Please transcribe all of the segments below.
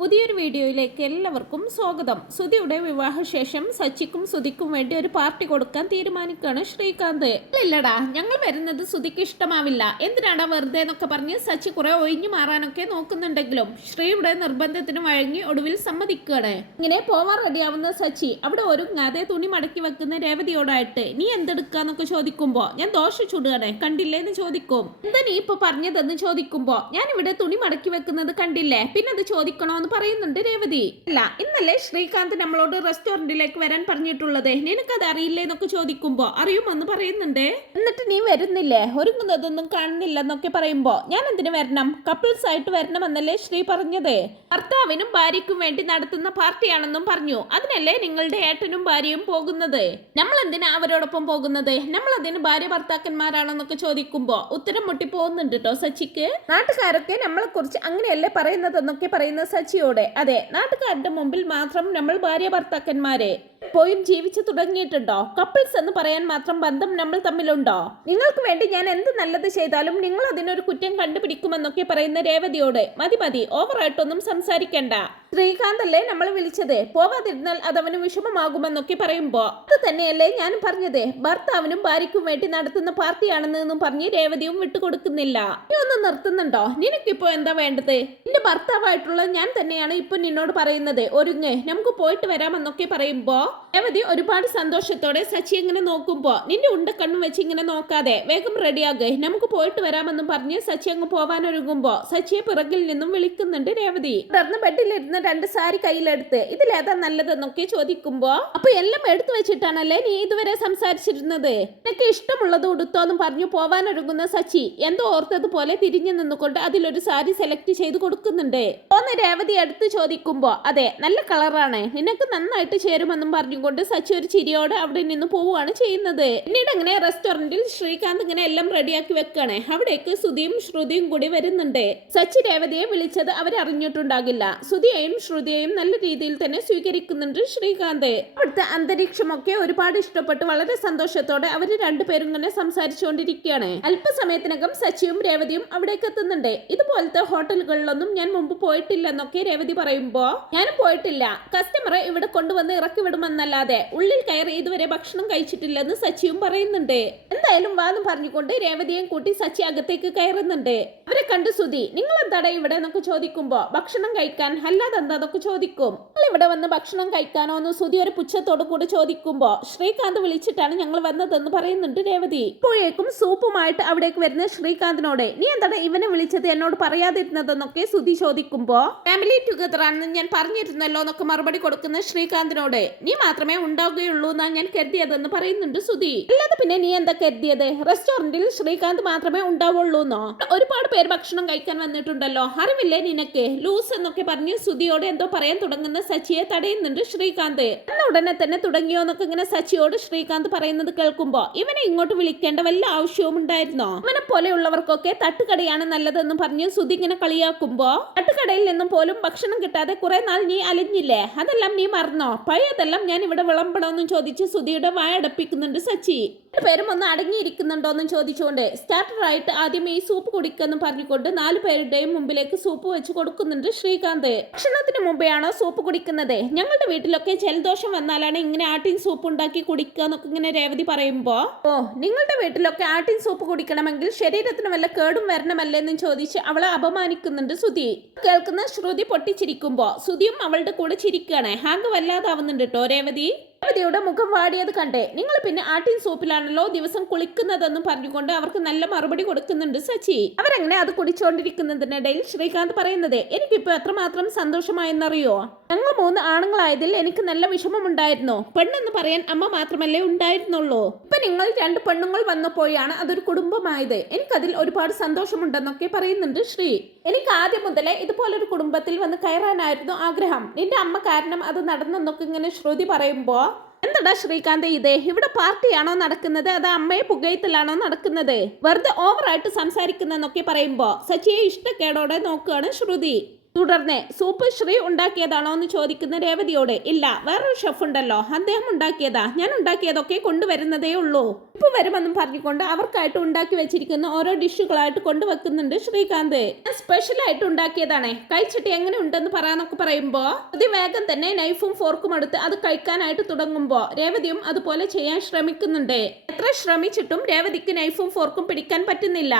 പുതിയൊരു വീഡിയോയിലേക്ക് എല്ലാവർക്കും സ്വാഗതം. സുധിയുടെ വിവാഹശേഷം സച്ചിക്കും സുധിക്കും വേണ്ടി ഒരു പാർട്ടി കൊടുക്കാൻ തീരുമാനിക്കുകയാണ് ശ്രീകാന്ത്. ഇല്ലടാ, ഞങ്ങൾ വരുന്നത് സുധിക്ക് ഇഷ്ടമാവില്ല, എന്തിനാടാ വെറുതെ എന്നൊക്കെ പറഞ്ഞ് സച്ചി കുറെ ഒഴിഞ്ഞു മാറാനൊക്കെ നോക്കുന്നുണ്ടെങ്കിലും ശ്രീയുടെ നിർബന്ധത്തിന് വഴങ്ങി ഒടുവിൽ സമ്മതിക്കുകയാണ്. ഇങ്ങനെ പോവാൻ റെഡിയാവുന്ന സച്ചി അവിടെ ഒരുങ്ങാതെ തുണി മടക്കി വെക്കുന്ന രേവതിയോടായിട്ട് നീ എന്തെടുക്കാന്നൊക്കെ ചോദിക്കുമ്പോ ഞാൻ ദോശ ചുടുകയാണ് കണ്ടില്ലേന്ന് ചോദിക്കും. എന്താ നീ ഇപ്പൊ പറഞ്ഞതെന്ന് ചോദിക്കുമ്പോ ഞാൻ ഇവിടെ തുണി മടക്കി വെക്കുന്നത് കണ്ടില്ലേ, പിന്നെ അത് ചോദിക്കണോന്ന് പറയുന്നുണ്ട് രേവതി. അല്ല, ഇന്നലെ ശ്രീകാന്ത് നമ്മളോട് റെസ്റ്റോറന്റിലേക്ക് വരാൻ പറഞ്ഞിട്ടുള്ളത്, നിനക്കത് അറിയില്ലേ എന്നൊക്കെ ചോദിക്കുമ്പോ അറിയുമെന്ന് പറയുന്നുണ്ട്. എന്നിട്ട് നീ വരുന്നില്ലേ, ഒരുങ്ങുന്നതൊന്നും കാണുന്നില്ലെന്നൊക്കെ പറയുമ്പോ ഞാൻ എന്തിനു വരണം, കപ്പിൾസ് ആയിട്ട് വരണമെന്നല്ലേ ശ്രീ പറഞ്ഞത്, ഭർത്താവിനും ഭാര്യയ്ക്കും വേണ്ടി നടത്തുന്ന പാർട്ടിയാണെന്നും പറഞ്ഞു. അതിനല്ലേ നിങ്ങളുടെ ഏട്ടനും ഭാര്യയും പോകുന്നത്, നമ്മൾ എന്തിനാ അവരോടൊപ്പം പോകുന്നത്, നമ്മൾ അതിന് ഭാര്യ ഭർത്താക്കന്മാരാണെന്നൊക്കെ ചോദിക്കുമ്പോ ഉത്തരം മുട്ടി പോകുന്നുണ്ട് കേട്ടോ സച്ചിക്ക്. നാട്ടുകാരൊക്കെ നമ്മളെ കുറിച്ച് അങ്ങനെയല്ലേ പറയുന്നതെന്നൊക്കെ പറയുന്ന സച്ചിയോടെ, അതെ, നാട്ടുകാരുടെ മുമ്പിൽ മാത്രം നമ്മൾ ഭാര്യ ഭർത്താക്കന്മാരെ പോയും ജീവിച്ചു തുടങ്ങിയിട്ടുണ്ടോ, കപ്പിൾസ് എന്ന് പറയാൻ മാത്രം ബന്ധം നമ്മൾ തമ്മിലുണ്ടോ, നിങ്ങൾക്ക് വേണ്ടി ഞാൻ എന്ത് നല്ലത് ചെയ്താലും നിങ്ങൾ അതിനൊരു കുറ്റം കണ്ടുപിടിക്കുമെന്നൊക്കെ പറയുന്ന രേവതിയോട് മതി മതി, ഓവറായിട്ടൊന്നും സംസാരിക്കണ്ട, ശ്രീകാന്ത് അല്ലേ നമ്മൾ വിളിച്ചത്, പോവാതിരുന്നാൽ അതവന് വിഷമമാകുമെന്നൊക്കെ പറയുമ്പോ അത് തന്നെയല്ലേ ഞാൻ പറഞ്ഞത്, ഭർത്താവിനും ഭാര്യയ്ക്കും വേണ്ടി നടത്തുന്ന പാർട്ടിയാണെന്ന് പറഞ്ഞ് രേവതിയും വിട്ടുകൊടുക്കുന്നില്ല. നീ ഒന്ന് നിർത്തുന്നുണ്ടോ, നിനക്കിപ്പോ എന്താ വേണ്ടത്, നിന്റെ ഭർത്താവായിട്ടുള്ള ഞാൻ തന്നെയാണ് ഇപ്പൊ നിന്നോട് പറയുന്നത്, ഒരുങ്ങ് നമുക്ക് പോയിട്ട് വരാമെന്നൊക്കെ പറയുമ്പോ രേവതി ഒരുപാട് സന്തോഷത്തോടെ സച്ചി ഇങ്ങനെ നോക്കുമ്പോ നിന്റെ ഉണ്ട കണ്ണും വെച്ച് ഇങ്ങനെ നോക്കാതെ വേഗം റെഡിയാകെ നമുക്ക് പോയിട്ട് വരാമെന്നും പറഞ്ഞ് സച്ചി അങ്ങ് പോവാനൊരുങ്ങുമ്പോ സച്ചിയെ പിറകിൽ നിന്നും വിളിക്കുന്നുണ്ട് രേവതി. തുടർന്ന് ബെഡിലിരുന്ന് 2 സാരി കയ്യിലെടുത്ത് ഇതിലേതാ നല്ലതെന്നൊക്കെ ചോദിക്കുമ്പോ അപ്പൊ എല്ലാം എടുത്തു വെച്ചിട്ടാണല്ലേ നീ ഇതുവരെ സംസാരിച്ചിരുന്നത്, നിനക്ക് ഇഷ്ടമുള്ളത് ഉടുത്തോന്നും പറഞ്ഞു പോവാനൊരുങ്ങുന്ന സച്ചി എന്തോ ഓർത്തതുപോലെ തിരിഞ്ഞു നിന്നുകൊണ്ട് അതിലൊരു സാരി സെലക്ട് ചെയ്ത് കൊടുക്കുന്നുണ്ട്. ഒന്ന് രേവതി എടുത്ത് ചോദിക്കുമ്പോ അതെ, നല്ല കളറാണ്, നിനക്ക് നന്നായിട്ട് ചേരുമെന്നും പറഞ്ഞുകൊണ്ട് സച്ചി ഒരു ചിരിയോടെ അവിടെ നിന്ന് പോവുകയാണ് ചെയ്യുന്നത്. പിന്നീട് അങ്ങനെ റെസ്റ്റോറന്റിൽ ശ്രീകാന്ത് ഇങ്ങനെ എല്ലാം റെഡിയാക്കി വെക്കാണ്. അവിടേക്ക് സുധിയും ശ്രുതിയും കൂടി വരുന്നുണ്ട്. സച്ചി രേവതിയെ വിളിച്ചത് അവരറിഞ്ഞിട്ടുണ്ടാകില്ല. സുധിയെയും ശ്രുതിയെയും നല്ല രീതിയിൽ തന്നെ സ്വീകരിക്കുന്നുണ്ട് ശ്രീകാന്ത്. അവിടുത്തെ അന്തരീക്ഷമൊക്കെ ഒരുപാട് ഇഷ്ടപ്പെട്ട് വളരെ സന്തോഷത്തോടെ അവര് രണ്ടുപേരും ഇങ്ങനെ സംസാരിച്ചുകൊണ്ടിരിക്കുകയാണ്. അല്പസമയത്തിനകം സച്ചിയും രേവതിയും അവിടേക്ക് എത്തുന്നുണ്ട്. ഇതുപോലത്തെ ഹോട്ടലുകളിലൊന്നും ഞാൻ മുമ്പ് പോയിട്ടില്ലെന്നൊക്കെ രേവതി പറയുമ്പോ ഞാനും പോയിട്ടില്ല, കസ്റ്റമറെ ഇവിടെ കൊണ്ടുവന്ന് ഇറക്കി വിടുമെന്നല്ലാതെ ഉള്ളിൽ കയറി ഇതുവരെ ഭക്ഷണം കഴിച്ചിട്ടില്ലെന്ന് സച്ചിയും പറയുന്നുണ്ട്. എന്തായാലും വാന്ന് പറഞ്ഞുകൊണ്ട് രേവതിയും കൂട്ടി സച്ചി അകത്തേക്ക് കയറുന്നുണ്ട്. അവരെ കണ്ട് സുധി നിങ്ങൾ എന്താടാ ഇവിടെ എന്നൊക്കെ ചോദിക്കുമ്പോ ഭക്ഷണം കഴിക്കാൻ, അല്ലാതെ എന്താന്നൊക്കെ ചോദിക്കും. നിങ്ങൾ ഇവിടെ വന്ന് ഭക്ഷണം കഴിക്കാനോ എന്ന് സുധി ഒരു പുച്ഛത്തോടു കൂടി ചോദിക്കുമ്പോ ശ്രീകാന്ത് വിളിച്ചിട്ടാണ് ഞങ്ങൾ വന്നതെന്ന് പറയുന്നുണ്ട് രേവതി. ഇപ്പോഴേക്കും സൂപ്പുമായിട്ട് അവിടേക്ക് വരുന്ന ശ്രീകാന്തിനോട് നീ എന്താണ് ഇവനെ വിളിച്ചത് എന്നോട് പറയാതിരുന്നതെന്നൊക്കെ സുധി ചോദിക്കുമ്പോ ഫാമിലി ടുഗദർ ആണെന്ന് ഞാൻ പറഞ്ഞിരുന്നല്ലോ എന്നൊക്കെ മറുപടി കൊടുക്കുന്ന ശ്രീകാന്തിനോട് നീ മാത്രമേ ഉണ്ടാവുകയുള്ളൂ എന്നാ ഞാൻ കരുതിയതെന്ന് പറയുന്നുണ്ട് സുധി. അല്ലാതെ പിന്നെ നീ എന്താ കരുതിയത്, റെസ്റ്റോറന്റിൽ ശ്രീകാന്ത് മാത്രമേ ഉണ്ടാവുള്ളൂ എന്നോ, ഒരുപാട് പേര് ഭക്ഷണം കഴിക്കാൻ വന്നിട്ടുണ്ടല്ലോ, അറിവില്ലേ നിനക്ക്, ലൂസ് എന്നൊക്കെ പറഞ്ഞ് സുധിയോട് എന്തോ പറയാൻ തുടങ്ങുന്ന സച്ചിയെ തടയുന്നുണ്ട് ശ്രീകാന്ത്. എന്ന ഉടനെ തന്നെ തുടങ്ങിയോ എന്നൊക്കെ ഇങ്ങനെ സച്ചിയോട് ശ്രീകാന്ത് പറയുന്നത് കേൾക്കുമ്പോ ഇവനെ ഇങ്ങോട്ട് വിളിക്കേണ്ട വല്ല ആവശ്യവും ഉണ്ടായിരുന്നോ, ഇവനെ പോലെയുള്ളവർക്കൊക്കെ തട്ടുകടയാണ് നല്ലതെന്ന് പറഞ്ഞ് സുധി ഇങ്ങനെ കളിയാക്കുമ്പോ തട്ടുകടയിൽ നിന്നും പോലും ഭക്ഷണം കിട്ടാതെ കുറെ നാൾ നീ അലഞ്ഞില്ലേ, അതെല്ലാം നീ മറന്നോ, പഴയതെല്ലാം ഞാൻ ഇവിടെ വിളമ്പണമെന്നും ചോദിച്ച് സുധിയുടെ വായടപ്പിക്കുന്നുണ്ട് സച്ചി. പേരും ഒന്ന് അടങ്ങിയിരിക്കുന്നുണ്ടോന്നും ചോദിച്ചുകൊണ്ട് സ്റ്റാർട്ടറായിട്ട് ആദ്യം ഈ സൂപ്പ് കുടിക്കെന്ന് പറഞ്ഞുകൊണ്ട് 4 പേരുടെയും മുമ്പിലേക്ക് സൂപ്പ് വെച്ച് കൊടുക്കുന്നുണ്ട് ശ്രീകാന്ത്. ഭക്ഷണത്തിന് മുമ്പെയാണോ സൂപ്പ് കുടിക്കുന്നത്, ഞങ്ങളുടെ വീട്ടിലൊക്കെ ജലദോഷം വന്നാലാണ് ഇങ്ങനെ ആട്ടിൻ സൂപ്പ് ഉണ്ടാക്കി കുടിക്കുക എന്നൊക്കെ ഇങ്ങനെ രേവതി പറയുമ്പോ ഓ, നിങ്ങളുടെ വീട്ടിലൊക്കെ ആട്ടിൻ സൂപ്പ് കുടിക്കണമെങ്കിൽ ശരീരത്തിന് വല്ല കേടും വരണമല്ലെന്നും ചോദിച്ച് അവളെ അപമാനിക്കുന്നുണ്ട് സുധി. കേൾക്കുന്ന ശ്രുതി പൊട്ടിച്ചിരിക്കുമ്പോ സുധിയും അവളുടെ കൂടെ ചിരിക്കുകയാണ്. ഹാങ്ക് വല്ലാതാവുന്നുണ്ട് കേട്ടോ രേവതി. രേവതിയുടെ മുഖം വാടിയത് കണ്ടേ നിങ്ങൾ പിന്നെ ആട്ടിൻ സൂപ്പിലാണല്ലോ ദിവസം കുളിക്കുന്നതെന്ന് പറഞ്ഞുകൊണ്ട് അവർക്ക് നല്ല മറുപടി കൊടുക്കുന്നുണ്ട് സച്ചി. അവരങ്ങനെ അത് കുടിച്ചുകൊണ്ടിരിക്കുന്നതിനിടയിൽ ശ്രീകാന്ത് പറയുന്നത് എനിക്കിപ്പോ എത്രമാത്രം സന്തോഷമായെന്നറിയോ, ഞങ്ങൾ 3 ആണുങ്ങളായതിൽ എനിക്ക് നല്ല വിഷമമുണ്ടായിരുന്നു, പെണ്ണെന്ന് പറയാൻ അമ്മ മാത്രമല്ലേ ഉണ്ടായിരുന്നുള്ളൂ, ഇപ്പൊ നിങ്ങൾ 2 പെണ്ണുങ്ങൾ വന്നപ്പോഴാണ് അതൊരു കുടുംബമായത്, എനിക്കതിൽ ഒരുപാട് സന്തോഷമുണ്ടെന്നൊക്കെ പറയുന്നുണ്ട് ശ്രീ. എനിക്ക് ആദ്യം മുതലേ ഇതുപോലൊരു കുടുംബത്തിൽ വന്ന് കയറാനായിരുന്നു ആഗ്രഹം, നിന്റെ അമ്മ കാരണം അത് നടന്നെന്നൊക്കെ ഇങ്ങനെ ശ്രുതി പറയുമ്പോ എന്താടാ ശ്രീകാന്ത് ഇത്, ഇവിടെ പാർട്ടിയാണോ നടക്കുന്നത് അത് അമ്മയെ പുകയത്തിലാണോ നടക്കുന്നത്, വെറുതെ ഓവറായിട്ട് സംസാരിക്കുന്നൊക്കെ പറയുമ്പോ സച്ചിയെ ഇഷ്ടക്കേടോടെ നോക്കുകയാണ് ശ്രുതി. തുടർന്ന് സൂപ്പ് ശ്രീ ഉണ്ടാക്കിയതാണോ എന്ന് ചോദിക്കുന്ന രേവതിയോട് ഇല്ല, വേറൊരു ഷെഫ് ഉണ്ടല്ലോ അദ്ദേഹം ഉണ്ടാക്കിയതാ, ഞാൻ ഉണ്ടാക്കിയതൊക്കെ കൊണ്ടുവരുന്നതേ ഉള്ളൂ, ഇപ്പൊ വരുമെന്നും പറഞ്ഞുകൊണ്ട് അവർക്കായിട്ട് ഉണ്ടാക്കി വെച്ചിരിക്കുന്ന ഓരോ ഡിഷുകളായിട്ട് കൊണ്ടുവെക്കുന്നുണ്ട് ശ്രീകാന്ത്. സ്പെഷ്യൽ ആയിട്ട് ഉണ്ടാക്കിയതാണേ, കഴിച്ചിട്ട് എങ്ങനെ ഉണ്ടെന്ന് പറയാനൊക്കെ പറയുമ്പോ വേഗം തന്നെ നൈഫും ഫോർക്കും എടുത്ത് അത് കഴിക്കാനായിട്ട് തുടങ്ങുമ്പോ രേവതിയും അതുപോലെ ചെയ്യാൻ ശ്രമിക്കുന്നുണ്ട്. എത്ര ശ്രമിച്ചിട്ടും രേവതിക്ക് നൈഫും ഫോർക്കും പിടിക്കാൻ പറ്റുന്നില്ല.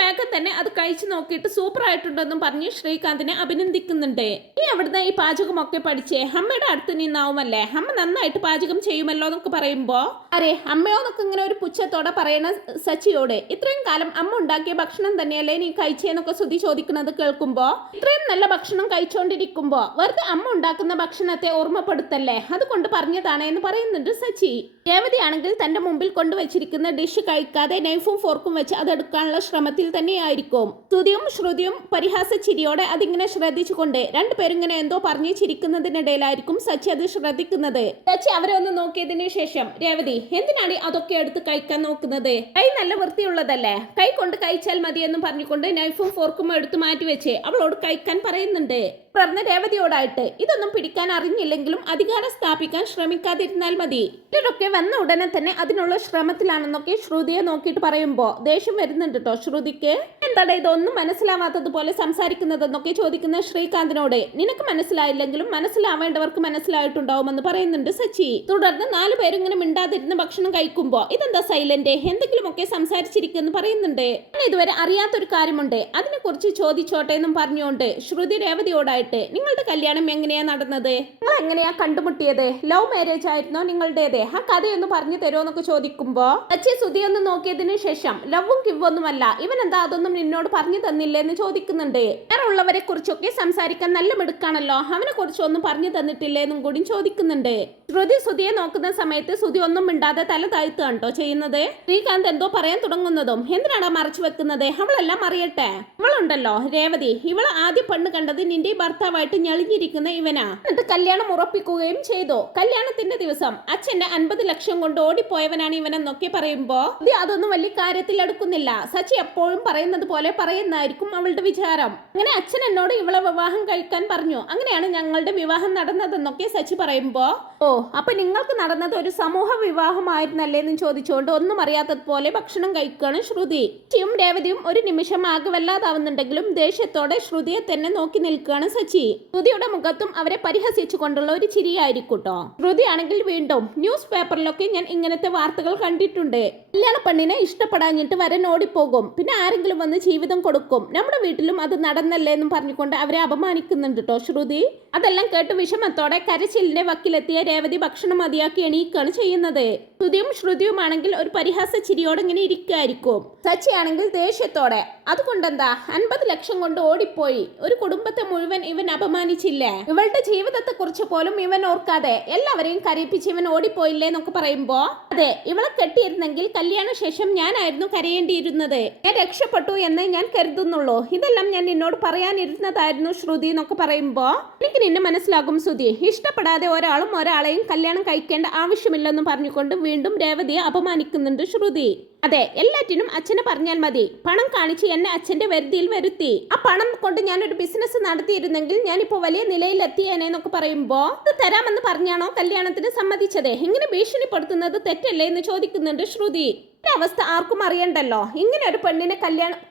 വേഗം തന്നെ അത് കഴിച്ചു നോക്കിയിട്ട് സൂപ്പർ ആയിട്ടുണ്ടെന്നും പറഞ്ഞ് ശ്രീകാന്തിനെ അഭിനന്ദിക്കുന്നുണ്ട്. നീ അവിടുന്ന് ഈ പാചകമൊക്കെ പഠിച്ചേ അമ്മയുടെ അടുത്ത് നിന്നാവുമല്ലേ, അമ്മ നന്നായിട്ട് പാചകം ചെയ്യുമല്ലോ എന്നൊക്കെ പറയുമ്പോ അരെ അമ്മയോന്നൊക്കെ ഇങ്ങനെ ഒരു പുച്ഛത്തോടെ പറയണ സച്ചിയോട് ഇത്രയും കാലം അമ്മ ഉണ്ടാക്കിയ ഭക്ഷണം തന്നെയല്ലേ നീ കഴിച്ചേന്നൊക്കെ ശ്രുതി ചോദിക്കുന്നത് കേൾക്കുമ്പോ ഇത്രയും നല്ല ഭക്ഷണം കഴിച്ചോണ്ടിരിക്കുമ്പോ വെറുതെ അമ്മ ഉണ്ടാക്കുന്ന ഭക്ഷണത്തെ ഓർമ്മപ്പെടുത്തല്ലേ, അതുകൊണ്ട് പറഞ്ഞതാണ് എന്ന് പറയുന്നുണ്ട് സച്ചി. രേവതി ആണെങ്കിൽ തന്റെ മുമ്പിൽ കൊണ്ടുവച്ചിരിക്കുന്ന ഡിഷ് കഴിക്കാതെ നൈഫും ഫോർക്കും വെച്ച് അതെടുക്കാനുള്ള ശ്രമത്തിൽ തന്നെയായിരിക്കും. ശ്രുതിയും ശ്രുതിയും പരിഹാസ ചിരിയോടെ അതിങ്ങനെ ശ്രദ്ധിച്ചുകൊണ്ട് രണ്ടുപേരും ഇങ്ങനെ എന്തോ പറഞ്ഞു ചിരിക്കുന്നതിനിടയിലായിരിക്കും സച്ചി അത് ശ്രദ്ധിക്കുന്നത്. സച്ചി അവരെ ഒന്ന് നോക്കിയതിനു ശേഷം രേവതി എന്തിനാണ് അതൊക്കെ എടുത്ത് കഴിക്കാൻ നോക്കുന്നത്, കൈ നല്ല വൃത്തിയുള്ളതല്ലേ, കൈ കൊണ്ട് കഴിച്ചാൽ മതി എന്നും പറഞ്ഞുകൊണ്ട് നൈഫും ഫോർക്കും എടുത്തു മാറ്റി വെച്ച് അവളോട് കഴിക്കാൻ പറയുന്നുണ്ട്. പറഞ്ഞ രേവതിയോടായിട്ട് ഇതൊന്നും പിടിക്കാൻ അറിഞ്ഞില്ലെങ്കിലും അധികാരം സ്ഥാപിക്കാൻ ശ്രമിക്കാതിരുന്നാൽ മതി, ഇവരൊക്കെ വന്ന ഉടനെ തന്നെ അതിനുള്ള ശ്രമത്തിലാണെന്നൊക്കെ ശ്രുതിയെ നോക്കിയിട്ട് പറയുമ്പോ ദേഷ്യം വരുന്നുണ്ട് കേട്ടോ ശ്രുതിക്ക്. എന്താണ് ഇതൊന്നും മനസ്സിലാവാത്തതുപോലെ സംസാരിക്കുന്നതെന്നൊക്കെ ചോദിക്കുന്ന ശ്രീകാന്തിനോട് നിനക്ക് മനസ്സിലായില്ലെങ്കിലും മനസ്സിലാവേണ്ടവർക്ക് മനസ്സിലായിട്ടുണ്ടാവുമെന്ന് പറയുന്നുണ്ട് സച്ചി. തുടർന്ന് 4 പേരും ഇങ്ങനെ മിണ്ടാതിരുന്ന് ഭക്ഷണം കഴിക്കുമ്പോ ഇതെന്താ സൈലന്റ്, എന്തെങ്കിലുമൊക്കെ സംസാരിച്ചിരിക്കുന്നു പറയുന്നുണ്ട്. ഇതുവരെ അറിയാത്തൊരു കാര്യമുണ്ട്, അതിനെ കുറിച്ച് ചോദിച്ചോട്ടെ എന്നും പറഞ്ഞുകൊണ്ട് ശ്രുതി രേവതിയോടായിട്ട് നിങ്ങളുടെ കല്യാണം എങ്ങനെയാ നടന്നത്, നിങ്ങൾ എങ്ങനെയാ കണ്ടുമുട്ടിയത്, ലവ് മാരേജ് ആയിരുന്നോ നിങ്ങളുടേത്, ആ കഥയൊന്ന് പറഞ്ഞു തരുമോ എന്നൊക്കെ ചോദിക്കുമ്പോ സച്ചി സുധി ഒന്ന് നോക്കിയതിനു ശേഷം ലവും കിവൊന്നുമല്ല, ഇവൻ എന്താ അതൊന്നും നിന്നോട് പറഞ്ഞു തന്നില്ലേ എന്ന് ചോദിക്കുന്നുണ്ട്. വേറെ ഉള്ളവരെ കുറിച്ചൊക്കെ സംസാരിക്കാൻ നല്ല മിടുക്കാണല്ലോ, അവനെ കുറിച്ചൊന്നും പറഞ്ഞു തന്നിട്ടില്ലേ എന്നും കൂടി ചോദിക്കുന്നുണ്ട്. ശ്രുതി സുധിയെ നോക്കുന്ന സമയത്ത് സുധി ഒന്നും മിണ്ടാതെ തല താഴ്ത്തുക കേട്ടോ ചെയ്യുന്നത്. ശ്രീകാന്ത് എന്തോ പറയാൻ തുടങ്ങുന്നതും എന്തിനാണ് മറച്ചു വെക്കുന്നത്, അവളെല്ലാം അറിയട്ടെ, ഇവളുണ്ടല്ലോ രേവതി, ഇവള് ആദ്യം പെണ്ണ് കണ്ടത് നിന്റെ ഭർത്താവായിട്ട് ഞെളിഞ്ഞിരിക്കുന്ന ഇവനാ, എന്നിട്ട് കല്യാണം ഉറപ്പിക്കുകയും ചെയ്തു. കല്യാണത്തിന്റെ ദിവസം അച്ഛന്റെ 50 ലക്ഷം കൊണ്ട് ഓടിപ്പോയവനാണ് ഇവനെന്നൊക്കെ പറയുമ്പോ അതൊന്നും വലിയ കാര്യത്തിൽ എടുക്കുന്നില്ല. സച്ചി എപ്പോഴും പറയുന്നത് പോലെ പറയുന്നതായിരിക്കും അവളുടെ വിചാരം. അങ്ങനെ അച്ഛൻ എന്നോട് ഇവളെ വിവാഹം കഴിക്കാൻ പറഞ്ഞു, അങ്ങനെയാണ് ഞങ്ങളുടെ വിവാഹം നടന്നതെന്നൊക്കെ സച്ചി പറയുമ്പോ ഓ അപ്പൊ നിങ്ങൾക്ക് നടന്നത് ഒരു സമൂഹ വിവാഹമായിരുന്നല്ലേ എന്ന് ചോദിച്ചുകൊണ്ട് ഒന്നും അറിയാത്തതുപോലെ ഭക്ഷണം കഴിക്കുകയാണ് ശ്രുതി. സച്ചിയും രേവതിയും ഒരു നിമിഷം ആകെ വല്ലാതാവുന്നുണ്ടെങ്കിലും ദേഷ്യത്തോടെ ശ്രുതിയെ തന്നെ നോക്കി നിൽക്കുകയാണ് സച്ചി. ശ്രുതിയുടെ മുഖത്തും അവരെ പരിഹസിച്ചുകൊണ്ടുള്ള ഒരു ചിരിയായിരിക്കൂട്ടോ. ശ്രുതി ആണെങ്കിൽ വീണ്ടും ന്യൂസ് പേപ്പറിലൊക്കെ ഞാൻ ഇങ്ങനത്തെ വാർത്തകൾ കണ്ടിട്ടുണ്ട്, കല്യാണ പെണ്ണിനെ ഇഷ്ടപ്പെടാഞ്ഞിട്ട് വരൻ ഓടിപ്പോകും, പിന്നെ ആരെങ്കിലും വന്ന് ജീവിതം കൊടുക്കും, നമ്മുടെ വീട്ടിലും അത് നടന്നല്ലേ എന്നും പറഞ്ഞുകൊണ്ട് അവരെ അപമാനിക്കുന്നുണ്ട് കേട്ടോ ശ്രുതി. അതെല്ലാം കേട്ട് വിഷമത്തോടെ കരച്ചിലിന്റെ വക്കിലെത്തിയ രേവതി ഭക്ഷണം മതിയാക്കി എണീക്കാണ് ചെയ്യുന്നത്. ശ്രുതിയും ശ്രുതിയുമാണെങ്കിൽ ഒരു പരിഹാസ ചിരിയോടെ ഇങ്ങനെ ഇരിക്കുകയായിരിക്കും. സച്ചി ആണെങ്കിൽ ദേഷ്യത്തോടെ അതുകൊണ്ടെന്താ 50 ലക്ഷം കൊണ്ട് ഓടിപ്പോയി, ഒരു കുടുംബത്തെ മുഴുവൻ ഇവൻ അപമാനിച്ചില്ലേ, ഇവളുടെ ജീവിതത്തെ കുറിച്ച് പോലും ഇവൻ ഓർക്കാതെ എല്ലാവരെയും കരയിപ്പിച്ച് ഇവൻ ഓടിപ്പോയില്ലേ എന്നൊക്കെ പറയുമ്പോ അതെ ഇവളെ കെട്ടിയിരുന്നെങ്കിൽ കല്യാണ ശേഷം ഞാനായിരുന്നു കരയേണ്ടിയിരുന്നത്, ഞാൻ രക്ഷപ്പെട്ടു എന്ന് ഞാൻ കരുതുന്നുള്ളൂ, ഇതെല്ലാം ഞാൻ നിന്നോട് പറയാനിരുന്നതായിരുന്നു ശ്രുതി എന്നൊക്കെ പറയുമ്പോ എനിക്ക് നിന്നെ മനസ്സിലാകും ശ്രുതി, ഇഷ്ടപ്പെടാതെ ഒരാളും ഒരാളെയും കല്യാണം കഴിക്കേണ്ട ആവശ്യമില്ലെന്ന് പറഞ്ഞുകൊണ്ട് വീണ്ടും രേവതിയെ അപമാനിക്കുന്നുണ്ട് ശ്രുതി. അതെ എല്ലാറ്റിനും അച്ഛനെ പറഞ്ഞാൽ മതി, പണം കാണിച്ച് എന്നെ അച്ഛന്റെ വരുതിയിൽ വരുത്തി, ആ പണം കൊണ്ട് ഞാനൊരു ബിസിനസ് നടത്തിയിരുന്നെങ്കിൽ ഞാനിപ്പോ വലിയ നിലയിലെത്തിയേനെന്നൊക്കെ പറയുമ്പോ അത് തരാമെന്ന് പറഞ്ഞാണോ കല്യാണത്തിന് സമ്മതിച്ചത്, ഇങ്ങനെ ഭീഷണിപ്പെടുത്തുന്നത് തെറ്റല്ലേ എന്ന് ചോദിക്കുന്നുണ്ട് ശ്രുതി. അവസ്ഥ ആർക്കും അറിയണ്ടല്ലോ, ഇങ്ങനെ ഒരു പെണ്ണിനെ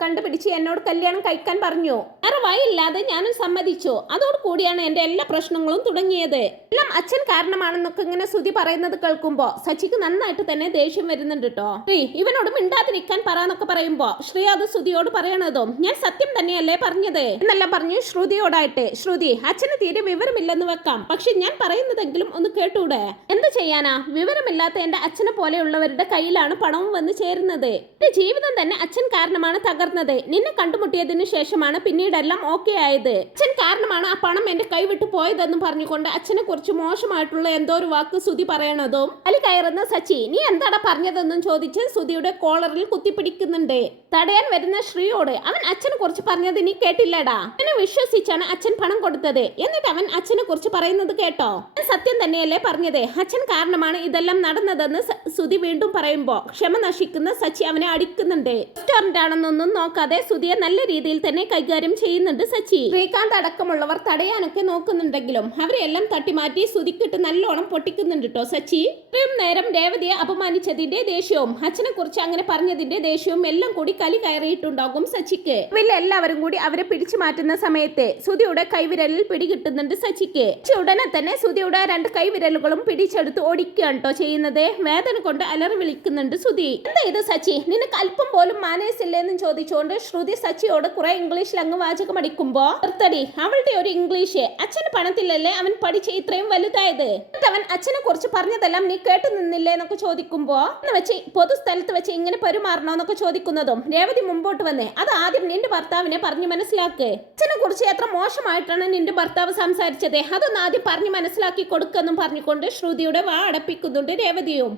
കണ്ടുപിടിച്ച് എന്നോട് കല്യാണം കഴിക്കാൻ പറഞ്ഞു, വേറെ വഴിയില്ലാതെ ഞാനും സമ്മതിച്ചു, അതോടുകൂടിയാണ് എന്റെ എല്ലാ പ്രശ്നങ്ങളും തുടങ്ങിയത്, എല്ലാം അച്ഛൻ കാരണമാണെന്നൊക്കെ ഇങ്ങനെ ശ്രുതി പറയുന്നത് കേൾക്കുമ്പോ സച്ചിക്ക് നന്നായിട്ട് തന്നെ ദേഷ്യം വരുന്നുണ്ട് കേട്ടോ. ശ്രീ ഇവനോട് മിണ്ടാതിരിക്കാൻ പറയാന്നൊക്കെ പറയുമ്പോ ശ്രീ അത് ശ്രുതിയോട് പറയണതും ഞാൻ സത്യം തന്നെയല്ലേ പറഞ്ഞത് എന്നെല്ലാം പറഞ്ഞു ശ്രുതിയോടായിട്ട്. ശ്രുതി അച്ഛന് തീരെ വിവരമില്ലെന്ന് വെക്കാം, പക്ഷെ ഞാൻ പറയുന്നതെങ്കിലും ഒന്ന് കേട്ടൂടെ, എന്ത് ചെയ്യാനാ, വിവരമില്ലാത്ത എന്റെ അച്ഛനെ പോലെയുള്ളവരുടെ കയ്യിലാണ് പണവും വന്ന് ചേരുന്നത്, എന്റെ ജീവിതം തന്നെ അച്ഛൻ കാരണമാണ് തകർന്നത്, നിന്നെ കണ്ടുമുട്ടിയതിനു ശേഷമാണ് പിന്നീടെല്ലാം ഓക്കെ ആയത്, അച്ഛൻ കാരണമാണ് ആ പണം എന്റെ കൈവിട്ടു പോയതെന്നും പറഞ്ഞുകൊണ്ട് അച്ഛനെ കുറിച്ച് മോശമായിട്ടുള്ള എന്തോ ഒരു വാക്ക് ശ്രുതി പറയണതും അലി കയറുന്ന സച്ചി നീ എന്താടാ പറഞ്ഞതെന്നും ചോദിച്ച് ശ്രുതിയുടെ കോളറിൽ കുത്തിപ്പിടിക്കുന്നുണ്ട്. തടയാൻ വരുന്ന ശ്രീയോട് അവൻ അച്ഛനെ കുറിച്ച് പറഞ്ഞത് നീ കേട്ടില്ലടാ, എന്നെ വിശ്വസിച്ചാണ് അച്ഛൻ പണം കൊടുത്തത്, എന്നിട്ട് അവൻ അച്ഛനെ കുറിച്ച് പറയുന്നത് കേട്ടോ, സത്യം തന്നെയല്ലേ പറഞ്ഞത്, അച്ഛൻ കാരണമാണ് ഇതെല്ലാം നടന്നതെന്ന് ശ്രുതി വീണ്ടും പറയുമ്പോ ക്ഷമ നശിക്കുന്ന സച്ചി അവനെ അടിക്കുന്നുണ്ട്. റെസ്റ്റോറന്റ് ആണെന്നൊന്നും നോക്കാതെ സുധിയെ നല്ല രീതിയിൽ തന്നെ കൈകാര്യം ചെയ്യുന്നുണ്ട് സച്ചി. ശ്രീകാന്ത് അടക്കമുള്ളവർ തടയാനൊക്കെ നോക്കുന്നുണ്ടെങ്കിലും അവരെല്ലാം തട്ടിമാറ്റി സുധിക്കിട്ട് നല്ലോണം പൊട്ടിക്കുന്നുണ്ട് കേട്ടോ സച്ചി. ഇത്രയും നേരം രേവതിയെ അപമാനിച്ചതിന്റെ ദേഷ്യവും അച്ഛനെ കുറിച്ച് അങ്ങനെ പറഞ്ഞതിന്റെ ദേഷ്യവും എല്ലാം കൂടി കലി കയറിയിട്ടുണ്ടാകും സച്ചിക്ക്. എല്ലാവരും കൂടി അവരെ പിടിച്ചു മാറ്റുന്ന സമയത്ത് സുധിയുടെ കൈവിരലിൽ പിടികിട്ടുന്നുണ്ട് സച്ചിക്ക്. ഉടനെ തന്നെ സുധിയുടെ 2 കൈവിരലുകളും പിടിച്ചെടുത്ത് ഓടിക്കുകയാണ് കേട്ടോ ചെയ്യുന്നത്. വേദന കൊണ്ട് അലറി വിളിക്കുന്നുണ്ട് സുധി. എന്താ ഇത് സച്ചി, നിനക്ക് അല്പം പോലും മാനേഴ്സ് ഇല്ലെന്നും ചോദിച്ചുകൊണ്ട് ശ്രുതി സച്ചിയോട് കുറെ ഇംഗ്ലീഷിൽ അങ്ങ് വാചകം അടിക്കുമ്പോ നിർത്തടി, അവളുടെ ഒരു ഇംഗ്ലീഷ്. അച്ഛന് പണത്തിലല്ലേ അവൻ പഠിച്ച് ഇത്രയും വലുതായത്. അവൻ അച്ഛനെ കുറിച്ച് പറഞ്ഞതെല്ലാം നീ കേട്ടു നിന്നില്ലേ എന്നൊക്കെ ചോദിക്കുമ്പോ വെച്ച് പൊതുസ്ഥലത്ത് വെച്ച് ഇങ്ങനെ പെരുമാറണോ എന്നൊക്കെ ചോദിക്കുന്നതും രേവതി മുമ്പോട്ട് വന്നേ, അത് ആദ്യം നിന്റെ ഭർത്താവിനെ പറഞ്ഞു മനസ്സിലാക്ക്. അച്ഛനെ കുറിച്ച് എത്ര മോശമായിട്ടാണ് നിന്റെ ഭർത്താവ് സംസാരിച്ചത്, അതൊന്ന് ആദ്യം പറഞ്ഞു മനസ്സിലാക്കി കൊടുക്കെന്നും പറഞ്ഞുകൊണ്ട് ശ്രുതിയുടെ വാ അടപ്പിക്കുന്നുണ്ട് രേവതിയും.